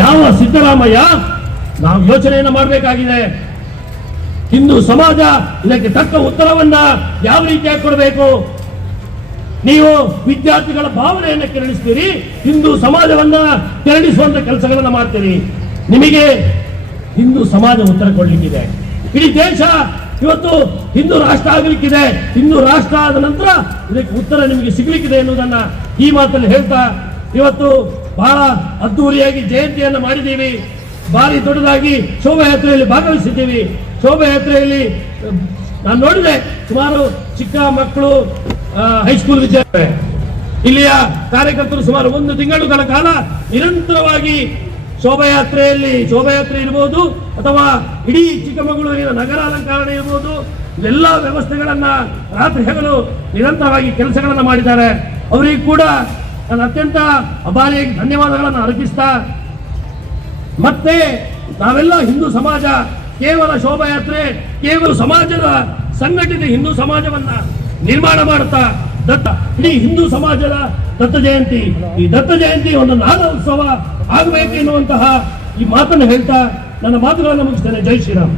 ಯಾವ ಸಿದ್ದರಾಮಯ್ಯ ನಾವು ಯೋಚನೆಯನ್ನು ಮಾಡಬೇಕಾಗಿದೆ? ಹಿಂದೂ ಸಮಾಜ ಇದಕ್ಕೆ ತಕ್ಕ ಉತ್ತರವನ್ನ ಯಾವ ರೀತಿಯಾಗಿ ಕೊಡಬೇಕು ನೀವು ವಿದ್ಯಾರ್ಥಿಗಳ ಭಾವನೆಯನ್ನು ಕೆರಳಿಸ್ತೀರಿ, ಹಿಂದೂ ಸಮಾಜವನ್ನ ಕೆರಳಿಸುವಂತ ಕೆಲಸಗಳನ್ನ ಮಾಡ್ತೀರಿ. ನಿಮಗೆ ಹಿಂದೂ ಸಮಾಜ ಉತ್ತರ ಕೊಡ್ಲಿಕ್ಕಿದೆ. ಇಡೀ ದೇಶ ಇವತ್ತು ಹಿಂದೂ ರಾಷ್ಟ್ರ ಆಗ್ಲಿಕ್ಕಿದೆ. ಹಿಂದೂ ರಾಷ್ಟ್ರ ಆದ ನಂತರ ಇದಕ್ಕೆ ಉತ್ತರ ನಿಮಗೆ ಸಿಗ್ಲಿಕ್ಕಿದೆ ಎನ್ನುವುದನ್ನ ಈ ಮಾತಲ್ಲಿ ಹೇಳ್ತಾ ಇವತ್ತು ಬಹಳ ಅದ್ದೂರಿಯಾಗಿ ಜಯಂತಿಯನ್ನು ಮಾಡಿದ್ದೀವಿ. ಭಾರಿ ದೊಡ್ಡದಾಗಿ ಶೋಭಾಯಾತ್ರೆಯಲ್ಲಿ ಭಾಗವಹಿಸಿದ್ದೀವಿ. ಶೋಭಾಯಾತ್ರೆಯಲ್ಲಿ ನಾನು ನೋಡಿದೆ ಸುಮಾರು ಚಿಕ್ಕ ಮಕ್ಕಳು ಹೈಸ್ಕೂಲ್ ವಿದ್ಯಾರ್ಥಿ ಇಲ್ಲಿಯ ಕಾರ್ಯಕರ್ತರು ಸುಮಾರು ಒಂದು ತಿಂಗಳುಗಳ ಕಾಲ ನಿರಂತರವಾಗಿ ಶೋಭಾಯಾತ್ರೆಯಲ್ಲಿ, ಶೋಭಾಯಾತ್ರೆ ಇರ್ಬೋದು ಅಥವಾ ಇಡೀ ಚಿಕ್ಕಮಗಳೂರಿನ ನಗರ ಅಲಂಕರಣ ಇರ್ಬೋದು. ಎಲ್ಲ ವ್ಯವಸ್ಥೆಗಳನ್ನ ರಾತ್ರಿ ಹಗಲು ನಿರಂತರವಾಗಿ ಕೆಲಸಗಳನ್ನು ಮಾಡಿದ್ದಾರೆ. ಅವರಿಗೆ ಕೂಡ ನಾನು ಅತ್ಯಂತ ಅಭಾರಿಯಾಗಿ ಧನ್ಯವಾದಗಳನ್ನು ಅರ್ಪಿಸ್ತಾ, ಮತ್ತೆ ನಾವೆಲ್ಲ ಹಿಂದೂ ಸಮಾಜ, ಕೇವಲ ಶೋಭಾಯಾತ್ರೆ, ಕೇವಲ ಸಮಾಜದ ಸಂಘಟಿತ ಹಿಂದೂ ಸಮಾಜವನ್ನ ನಿರ್ಮಾಣ ಮಾಡುತ್ತಾ, ದತ್ತ, ಇಡೀ ಹಿಂದೂ ಸಮಾಜದ ದತ್ತ ಜಯಂತಿ. ಈ ದತ್ತ ಜಯಂತಿ ಒಂದು ನಾದ ಉತ್ಸವ ಆಗಬೇಕು ಎನ್ನುವಂತಹ ಈ ಮಾತನ್ನು ಹೇಳ್ತಾ, ನನ್ನ ಮಾತುಗಳನ್ನು ಮುಗಿಸ್ತೇನೆ. ಜೈ ಶ್ರೀರಾಮ್.